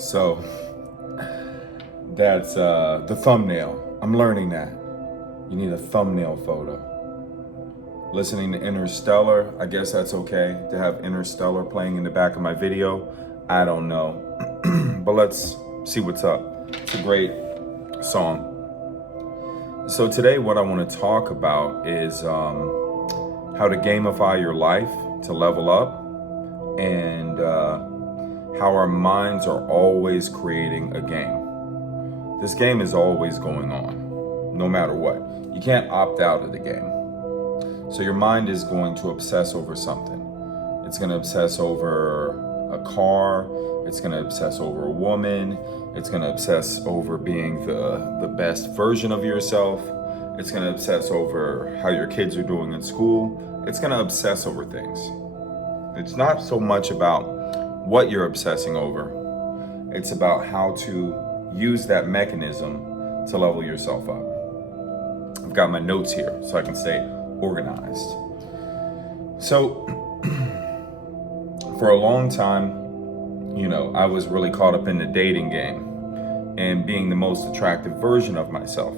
So that's the thumbnail. I'm learning that. You need a thumbnail photo. Listening to Interstellar, I guess that's okay to have Interstellar playing in the back of my video. I don't know. But let's see what's up. It's a great song. So today what I want to talk about is how to gamify your life to level up, and how our minds are always creating a game. This game is always going on, no matter what. You can't opt out of the game. So your mind is going to obsess over something. It's going to obsess over a car. It's going to obsess over a woman. It's going to obsess over being the best version of yourself. It's going to obsess over how your kids are doing in school. It's going to obsess over things. It's not so much about what you're obsessing over. It's about how to use that mechanism to level yourself up. I've got my notes here so I can stay organized. So for a long time, I was really caught up in the dating game and being the most attractive version of myself.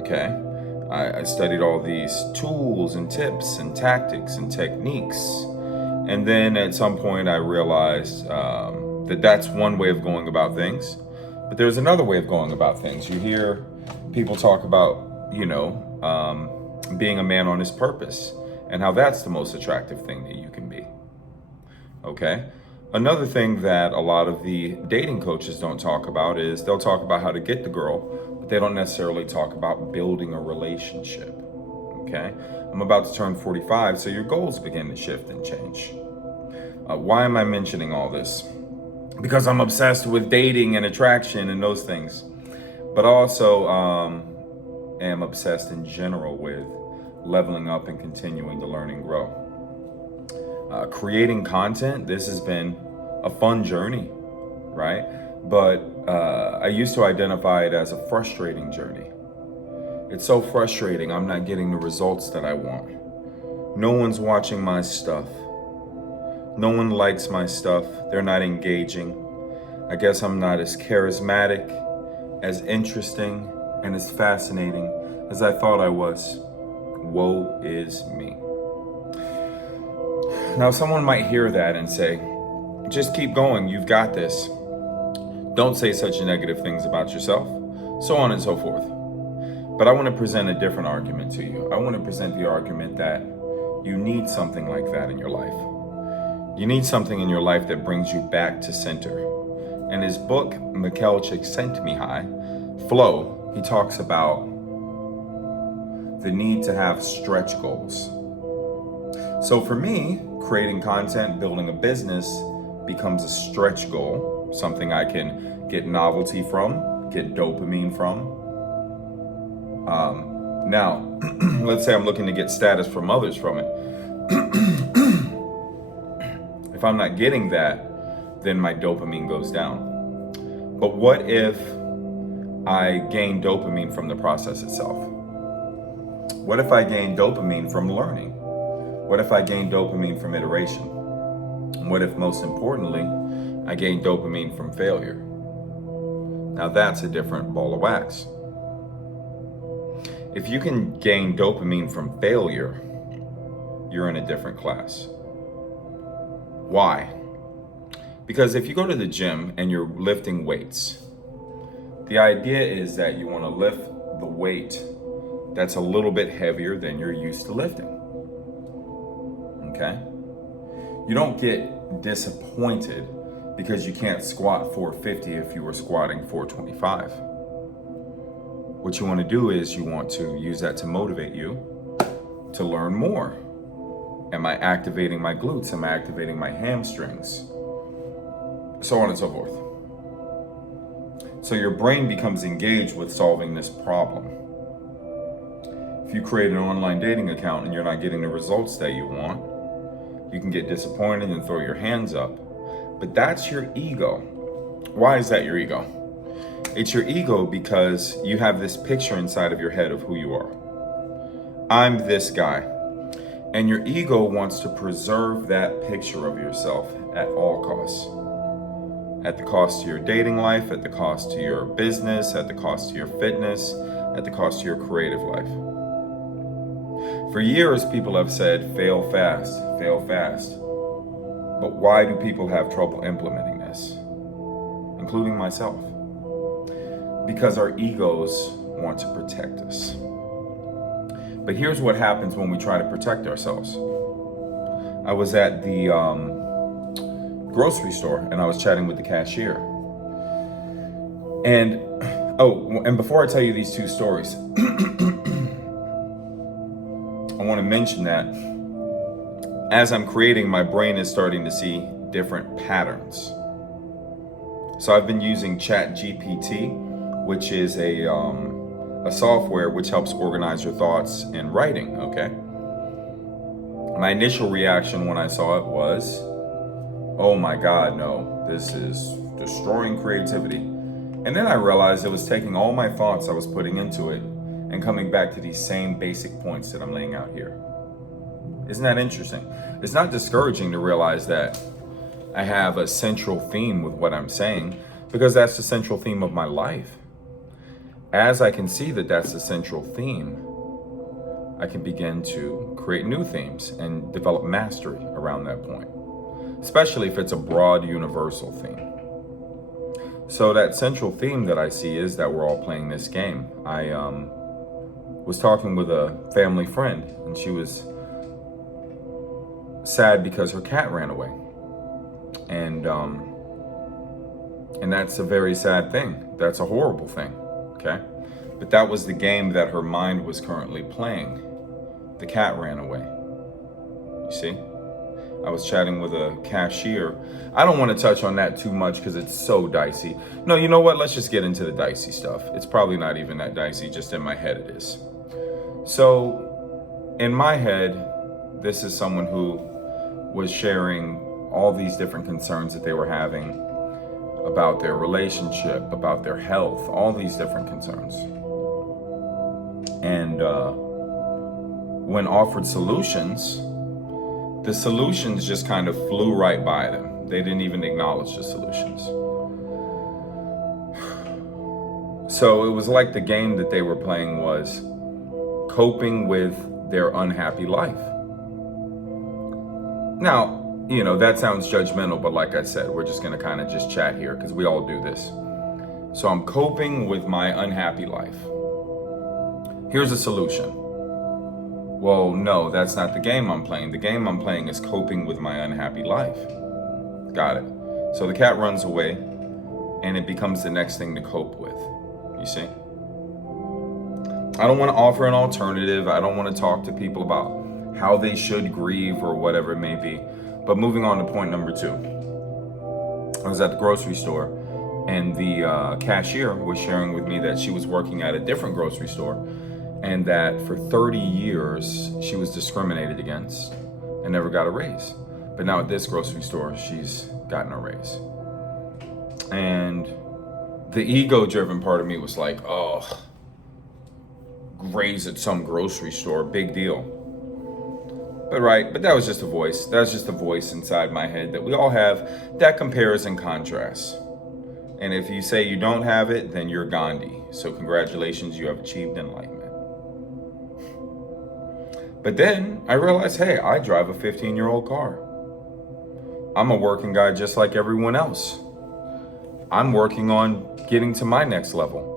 Okay. I studied all these tools and tips and tactics and techniques. And then at some point I realized that that's one way of going about things. But there's another way of going about things. You hear people talk about, being a man on his purpose and how that's the most attractive thing that you can be. Okay. Another thing that a lot of the dating coaches don't talk about is they'll talk about how to get the girl, but they don't necessarily talk about building a relationship. Okay. I'm about to turn 45, so your goals begin to shift and change. Why am I mentioning all this? Because I'm obsessed with dating and attraction and those things, but also am obsessed in general with leveling up and continuing to learn and grow. Creating content, this has been a fun journey, right? But I used to identify it as a frustrating journey. It's so frustrating. I'm not getting the results that I want. No one's watching my stuff. No one likes my stuff. They're not engaging. I guess I'm not as charismatic, as interesting, and as fascinating as I thought I was. Woe is me. Now, someone might hear that and say, just keep going, you've got this. Don't say such negative things about yourself, so on and so forth. But I want to present a different argument to you. I want to present the argument that you need something like that in your life. You need something in your life that brings you back to center. In his book, Mikhailchik Sent Me High, Flow, he talks about the need to have stretch goals. So for me, creating content, building a business becomes a stretch goal, something I can get novelty from, get dopamine from. Now, let's say I'm looking to get status from others from it. If I'm not getting that, then my dopamine goes down. But what if I gain dopamine from the process itself? What if I gain dopamine from learning? What if I gain dopamine from iteration? What if, most importantly, I gain dopamine from failure? Now that's a different ball of wax. If you can gain dopamine from failure, you're in a different class. Why? Because if you go to the gym and you're lifting weights, the idea is that you want to lift the weight that's a little bit heavier than you're used to lifting. Okay? You don't get disappointed because you can't squat 450 if you were squatting 425. What you want to do is you want to use that to motivate you to learn more. Am I activating my glutes? Am I activating my hamstrings? So on and so forth. So your brain becomes engaged with solving this problem. If you create an online dating account and you're not getting the results that you want, you can get disappointed and throw your hands up. But that's your ego. Why is that your ego? It's your ego because you have this picture inside of your head of who you are. I'm this guy. And your ego wants to preserve that picture of yourself at all costs. at the cost to your dating life, at the cost to your business, at the cost to your fitness, at the cost to your creative life. For years, people have said, fail fast, fail fast. But why do people have trouble implementing this? Including myself. Because our egos want to protect us. But here's what happens when we try to protect ourselves. I was at the grocery store and I was chatting with the cashier. And, and before I tell you these two stories, I want to mention that as I'm creating, my brain is starting to see different patterns. So I've been using ChatGPT, which is a software which helps organize your thoughts in writing, okay? My initial reaction when I saw it was, oh my God, no, this is destroying creativity. And then I realized it was taking all my thoughts I was putting into it and coming back to these same basic points that I'm laying out here. Isn't that interesting? It's not discouraging to realize that I have a central theme with what I'm saying, because that's the central theme of my life. As I can see that that's the central theme, I can begin to create new themes and develop mastery around that point, especially if it's a broad universal theme. So that central theme that I see is that we're all playing this game. I was talking with a family friend, and she was sad because her cat ran away. And that's a very sad thing. That's a horrible thing, okay? But that was the game that her mind was currently playing. The cat ran away. You see? I was chatting with a cashier. I don't want to touch on that too much because it's so dicey. No, you know what? Let's just get into the dicey stuff. It's probably not even that dicey, just in my head it is. So, in my head, this is someone who was sharing all these different concerns that they were having about their relationship, about their health, all these different concerns. And when offered solutions, the solutions just kind of flew right by them. They didn't even acknowledge the solutions. So it was like the game that they were playing was coping with their unhappy life. Now, you know, that sounds judgmental, but like I said, we're just gonna kind of just chat here because we all do this. So I'm coping with my unhappy life. Here's a solution. Well, no, that's not the game I'm playing. The game I'm playing is coping with my unhappy life. Got it. So the cat runs away and it becomes the next thing to cope with. You see? I don't want to offer an alternative. I don't want to talk to people about how they should grieve or whatever it may be. But moving on to point number 2. I was at the grocery store and the cashier was sharing with me that she was working at a different grocery store and that for 30 years she was discriminated against and never got a raise. But now at this grocery store, she's gotten a raise. And the ego-driven part of me was like, oh, raise at some grocery store, big deal. But that was just a voice. That was just a voice inside my head that we all have that compares and contrasts. And if you say you don't have it, then you're Gandhi. So congratulations, you have achieved enlightenment. But then I realized, hey, I drive a 15-year-old car. I'm a working guy just like everyone else. I'm working on getting to my next level.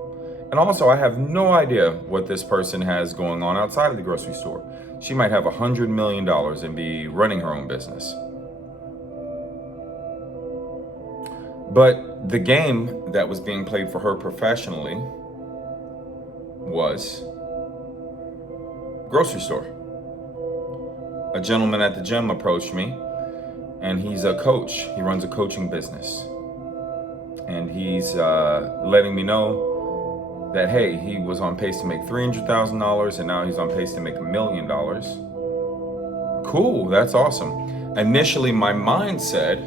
And also, I have no idea what this person has going on outside of the grocery store. She might have $100 million and be running her own business. But the game that was being played for her professionally was grocery store. A gentleman at the gym approached me, and he's a coach. He runs a coaching business. And he's letting me know that, hey, he was on pace to make $300,000 and now he's on pace to make $1 million. Cool, that's awesome. Initially, my mind said,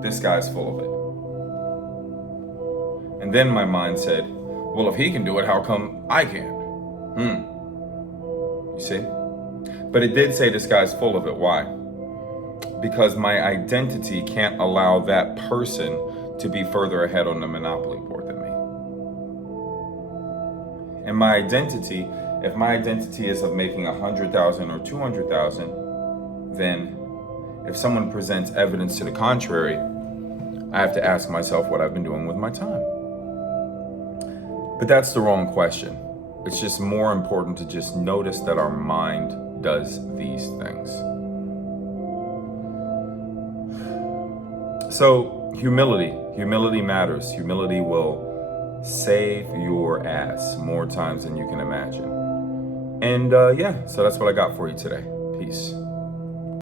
this guy's full of it. And then my mind said, well, if he can do it, how come I can't? You see? But it did say this guy's full of it. Why? Because my identity can't allow that person to be further ahead on the Monopoly board than me. And my identity, if my identity is of making 100,000 or 200,000, then if someone presents evidence to the contrary, I have to ask myself what I've been doing with my time. But that's the wrong question. It's just more important to just notice that our mind does these things. So humility matters. Humility will save your ass more times than you can imagine. And so that's what I got for you today. Peace.